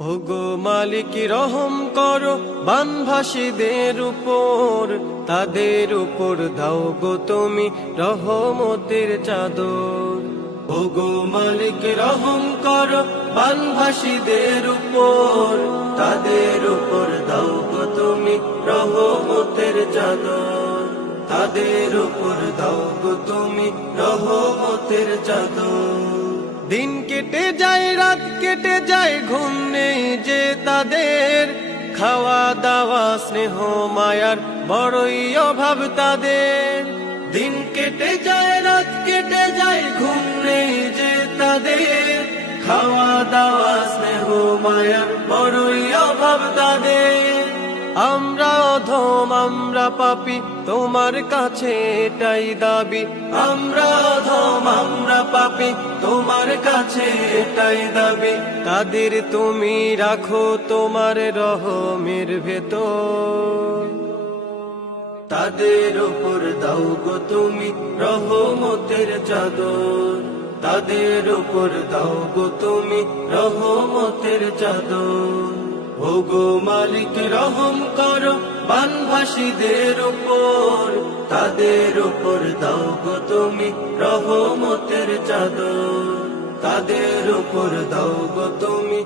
ওগো মালিক রহম করো বানভাসীদের উপর, তাদের উপর দাও গো তুমি রহমতের চাদর। ওগো মালিক রহম করো বানভাসীদের উপর, তাদের উপর দাও গো তুমি রহমতের চাদর। তাদের উপর দাও গো তুমি রহমতের চাদর। দিন কেটে যায় রাত কেটে যায় ঘুম নেই যে তাদের, খাওয়া দাওয়া স্নেহ মায়ার বড়ই অভাব তাদের। দিন কেটে যায় রাত কেটে যায় ঘুম নেই যে তাদের, খাওয়া দাওয়া স্নেহ মায়ার বড়ই অভাব তাদের। আমরা অধম আমরা পাপী তোমার কাছে এটাই দাবি, আমরা অধম আমরা পাপী তোমার কাছে এটাই দাবি। তাদের তুমি রাখো তোমার রহমের ভেতর, তাদের উপর দাও গো তুমি রহমতের চাদর। তাদের উপর দাও গো তুমি রহমতের চাদর। ওগো মালিক রহম করো বানভাসীদের উপর, তাদের উপর দাও গো তুমি রহমতের চাদর। তাদের উপর দাও গো তুমি